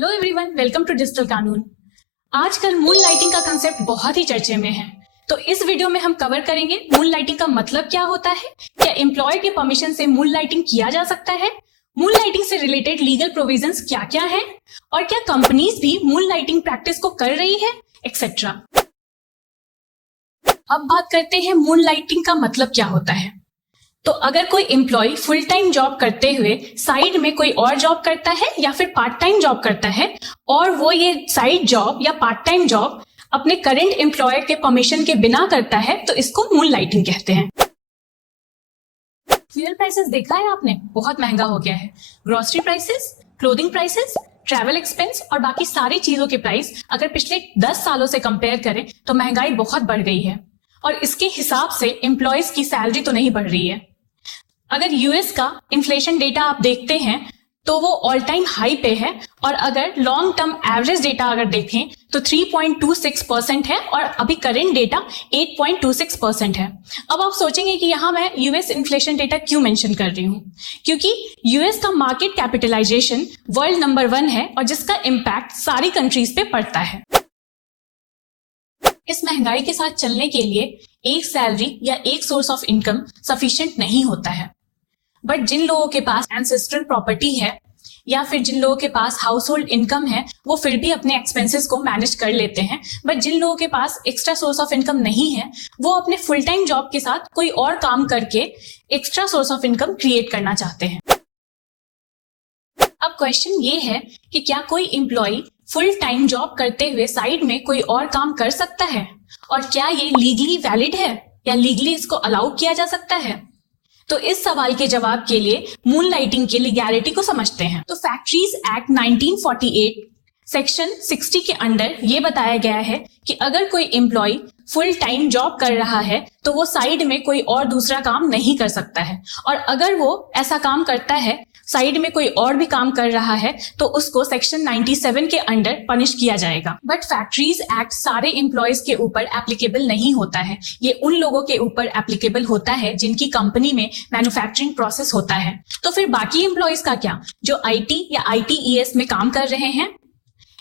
Hello everyone, welcome to digital Kanoon. आजकल moon lighting का concept बहुत ही चर्चे में है, तो इस वीडियो में हम कवर करेंगे मून लाइटिंग का मतलब क्या होता है, क्या एम्प्लॉयर के परमिशन से मून लाइटिंग किया जा सकता है, मून लाइटिंग से रिलेटेड लीगल प्रोविजंस क्या क्या है और क्या कंपनीज भी मून लाइटिंग प्रैक्टिस को कर रही है, एक्सेट्रा। अब बात करते हैं मून लाइटिंग का मतलब क्या होता है। तो अगर कोई एम्प्लॉय फुल टाइम जॉब करते हुए साइड में कोई और जॉब करता है या फिर पार्ट टाइम जॉब करता है और वो ये साइड जॉब या पार्ट टाइम जॉब अपने करंट एम्प्लॉयर के परमिशन के बिना करता है तो इसको मून लाइटिंग कहते हैं। फ्यूल प्राइसेस देखा है आपने, बहुत महंगा हो गया है। Grocery prices, clothing prices, travel expense और बाकी सारी चीजों के प्राइस अगर पिछले 10 सालों से कंपेयर करें तो महंगाई बहुत बढ़ गई है और इसके हिसाब से एम्प्लॉयज की सैलरी तो नहीं बढ़ रही है। अगर यूएस का इन्फ्लेशन डेटा आप देखते हैं तो वो ऑल टाइम हाई पे है और अगर लॉन्ग टर्म एवरेज डेटा अगर देखें तो 3.26% है और अभी करेंट डेटा 8.26% है। अब आप सोचेंगे कि यहाँ मैं यूएस इन्फ्लेशन डेटा क्यों मेंशन कर रही हूँ, क्योंकि यूएस का मार्केट कैपिटलाइजेशन वर्ल्ड नंबर 1 है और जिसका इम्पैक्ट सारी कंट्रीज पे पड़ता है। इस महंगाई के साथ चलने के लिए एक सैलरी या एक सोर्स ऑफ इनकम सफिशिएंट नहीं होता है, बट जिन लोगों के पास एंसेस्ट्रल प्रॉपर्टी है या फिर जिन लोगों के पास हाउस होल्ड इनकम है वो फिर भी अपने एक्सपेंसेस को मैनेज कर लेते हैं। बट जिन लोगों के पास एक्स्ट्रा सोर्स ऑफ इनकम नहीं है वो अपने फुल टाइम जॉब के साथ कोई और काम करके extra source of income create करना चाहते हैं। अब क्वेश्चन ये है कि क्या कोई एम्प्लॉय फुल टाइम जॉब करते हुए साइड में कोई और काम कर सकता है और क्या ये लीगली वैलिड है या लीगली इसको अलाउ किया जा सकता है। तो इस सवाल के जवाब के लिए मून लाइटिंग की लीगैलिटी को समझते हैं। तो फैक्ट्रीज एक्ट 1948 सेक्शन 60 के अंडर ये बताया गया है कि अगर कोई एम्प्लॉय फुल टाइम जॉब कर रहा है तो वो साइड में कोई और दूसरा काम नहीं कर सकता है, और अगर वो ऐसा काम करता है, साइड में कोई और भी काम कर रहा है, तो उसको सेक्शन 97 के अंडर पनिश किया जाएगा। बट फैक्ट्रीज एक्ट सारे एम्प्लॉयज के ऊपर एप्लीकेबल नहीं होता है, ये उन लोगों के ऊपर एप्लीकेबल होता है जिनकी कंपनी में मैन्युफैक्चरिंग प्रोसेस होता है। तो फिर बाकी एम्प्लॉयज का क्या, जो आईटी या आईटीईएस में काम कर रहे हैं,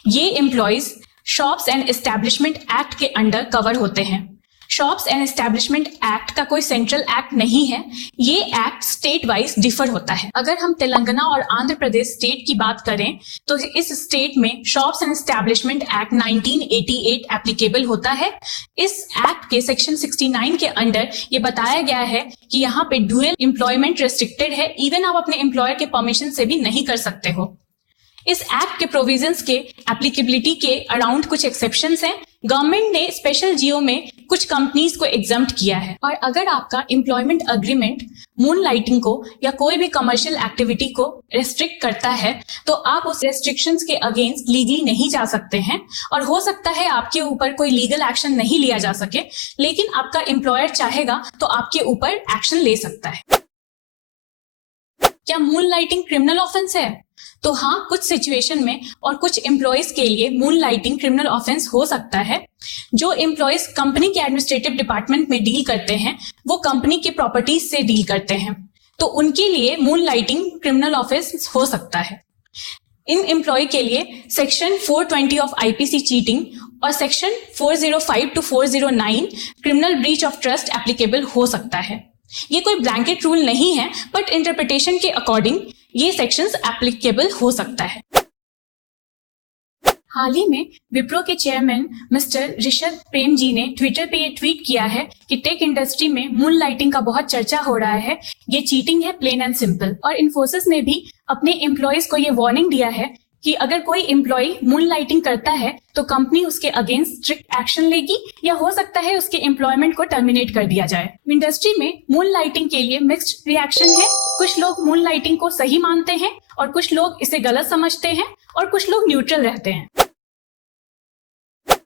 ये employees shops and establishment act के अंडर कवर होते हैं। शॉप्स एंड एस्टैब्लिशमेंट एक्ट का कोई सेंट्रल एक्ट नहीं है, ये एक्ट स्टेट वाइज डिफर होता है। अगर हम तेलंगाना और आंध्र प्रदेश स्टेट की बात करें तो इस स्टेट में shops and establishment act 1988 applicable होता है। इस एक्ट के सेक्शन 69 के अंडर ये बताया गया है कि यहाँ पे ड्यूअल एम्प्लॉयमेंट रेस्ट्रिक्टेड है, इवन आप अपने एम्प्लॉयर के परमिशन से भी नहीं कर सकते हो। इस एक्ट के प्रोविजंस के एप्लीकेबिलिटी के अराउंड कुछ एक्सेप्शंस हैं। गवर्नमेंट ने स्पेशल जियो में कुछ कंपनीज को एग्जम्प्ट किया है, और अगर आपका एम्प्लॉयमेंट अग्रीमेंट मून लाइटिंग को या कोई भी कमर्शियल एक्टिविटी को रेस्ट्रिक्ट करता है तो आप उस रेस्ट्रिक्शंस के अगेंस्ट लीगली नहीं जा सकते हैं, और हो सकता है आपके ऊपर कोई लीगल एक्शन नहीं लिया जा सके, लेकिन आपका एम्प्लॉयर चाहेगा तो आपके ऊपर एक्शन ले सकता है। क्या मून लाइटिंग क्रिमिनल ऑफेंस है? तो हाँ, कुछ सिचुएशन में और कुछ एम्प्लॉयज के लिए मून लाइटिंग क्रिमिनल ऑफेंस हो सकता है। जो एम्प्लॉयज कंपनी के एडमिनिस्ट्रेटिव डिपार्टमेंट में डील करते हैं वो कंपनी के प्रॉपर्टीज से डील करते हैं, तो उनके लिए मून लाइटिंग क्रिमिनल ऑफेंस हो सकता है। इन एम्प्लॉय के लिए सेक्शन 420 ऑफ आईपीसी चीटिंग और section 405 to 409 criminal breach of trust applicable हो सकता है। ये कोई ब्लैंकेट रूल नहीं है, बट इंटरप्रिटेशन के अकॉर्डिंग ये सेक्शंस एप्लीकेबल हो सकता है। हाल ही में विप्रो के चेयरमैन मिस्टर ऋषभ प्रेम जी ने ट्विटर पे ये ट्वीट किया है कि टेक इंडस्ट्री में मून लाइटिंग का बहुत चर्चा हो रहा है, ये चीटिंग है, प्लेन एंड सिंपल। और इन्फोसिस ने भी अपने एम्प्लॉयज को ये वार्निंग दिया है कि अगर कोई एम्प्लॉय मून लाइटिंग करता है तो कंपनी उसके अगेंस्ट स्ट्रिक्ट एक्शन लेगी या हो सकता है उसके एम्प्लॉयमेंट को टर्मिनेट कर दिया जाए। इंडस्ट्री में मून लाइटिंग के लिए मिक्स्ड रिएक्शन है। कुछ लोग मून लाइटिंग को सही मानते हैं और कुछ लोग इसे गलत समझते हैं और कुछ लोग न्यूट्रल रहते हैं।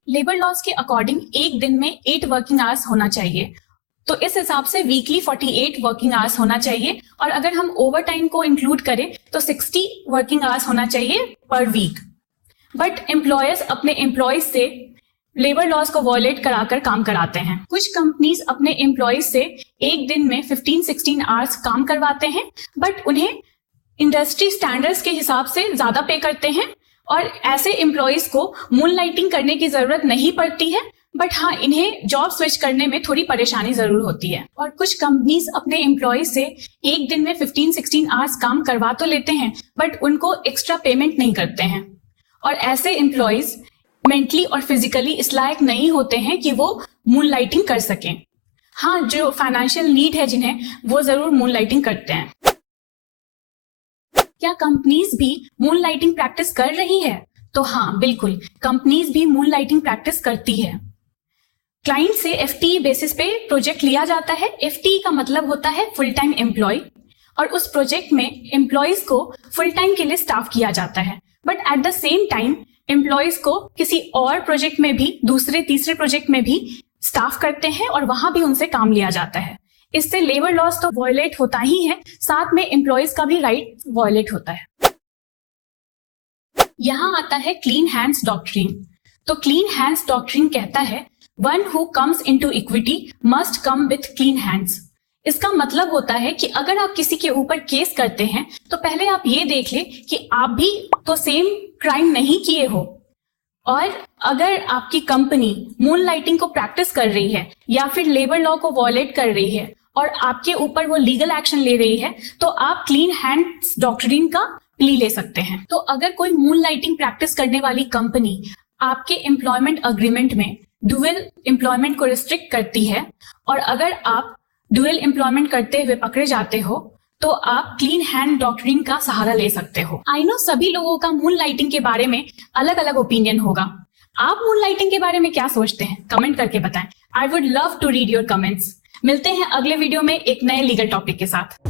लेबर लॉज के अकॉर्डिंग एक दिन में 8 वर्किंग आवर्स होना चाहिए, तो इस हिसाब से वीकली 48 वर्किंग आवर्स होना चाहिए, और अगर हम ओवर टाइम को इंक्लूड करें तो 60 वर्किंग आवर्स होना चाहिए पर वीक। बट एम्प्लॉयर्स अपने एम्प्लॉयज से लेबर लॉज को वॉयलेट कराकर काम कराते हैं। कुछ कंपनीज अपने एम्प्लॉयज से एक दिन में 15-16 आवर्स काम करवाते हैं, बट उन्हें इंडस्ट्री स्टैंडर्ड्स के हिसाब से ज्यादा पे करते हैं और ऐसे एम्प्लॉयज को मूनलाइटिंग करने की जरूरत नहीं पड़ती है, बट हाँ, इन्हें जॉब स्विच करने में थोड़ी परेशानी जरूर होती है। और कुछ कंपनीज अपने एम्प्लॉय से एक दिन में 15-16 आवर्स काम करवा तो लेते हैं, बट उनको एक्स्ट्रा पेमेंट नहीं करते हैं। और ऐसे एम्प्लॉयज मेंटली और फिजिकली इस लायक नहीं होते हैं कि वो मूनलाइटिंग कर सकें। हाँ, जो फाइनेंशियल नीड है जिन्हें, वो जरूर मूनलाइटिंग करते हैं। क्या कंपनीज भी मूनलाइटिंग प्रैक्टिस कर रही है? तो हाँ, बिल्कुल, कंपनीज भी मूनलाइटिंग प्रैक्टिस करती है। क्लाइंट से FTE बेसिस पे प्रोजेक्ट लिया जाता है। FTE का मतलब होता है फुल टाइम एम्प्लॉय, और उस प्रोजेक्ट में एम्प्लॉयज को फुल टाइम के लिए स्टाफ किया जाता है। But at the same time employees को किसी और प्रोजेक्ट में भी, दूसरे तीसरे प्रोजेक्ट में भी स्टाफ करते हैं और वहां भी उनसे काम लिया जाता है। इससे लेबर लॉस तो वायलेट होता ही है, साथ में एम्प्लॉयज का भी राइट वायलेट होता है। यहां आता है क्लीन हैंड्स डॉक्ट्रिन। तो क्लीन हैंड्स डॉक्ट्रिन कहता है one who comes into equity must come with clean hands. इसका मतलब होता है कि अगर आप किसी के ऊपर केस करते हैं तो पहले आप ये देख ले कि आप भी तो सेम क्राइम नहीं किए हो, और अगर आपकी कंपनी मूनलाइटिंग को प्रैक्टिस कर रही है या फिर लेबर लॉ को वॉयलेट कर रही है और आपके ऊपर वो लीगल एक्शन ले रही है, तो आप क्लीन हैंड्स डॉक्ट्रिन का प्ली ले सकते हैं। तो अगर कोई मूनलाइटिंग प्रैक्टिस करने वाली कंपनी आपके एम्प्लॉयमेंट अग्रीमेंट में ड्यूअल एम्प्लॉयमेंट को रिस्ट्रिक्ट करती है, और अगर आप ड्यूअल एम्प्लॉयमेंट करते हुए पकड़े जाते हो, तो आप क्लीन हैंड डॉक्ट्रिन का सहारा ले सकते हो। आई नो सभी लोगों का मूनलाइटिंग के बारे में अलग अलग ओपिनियन होगा। आप मूनलाइटिंग के बारे में क्या सोचते हैं? कमेंट करके बताएं। I would love to read your comments. मिलते हैं अगले वीडियो में एक नए लीगल टॉपिक के साथ।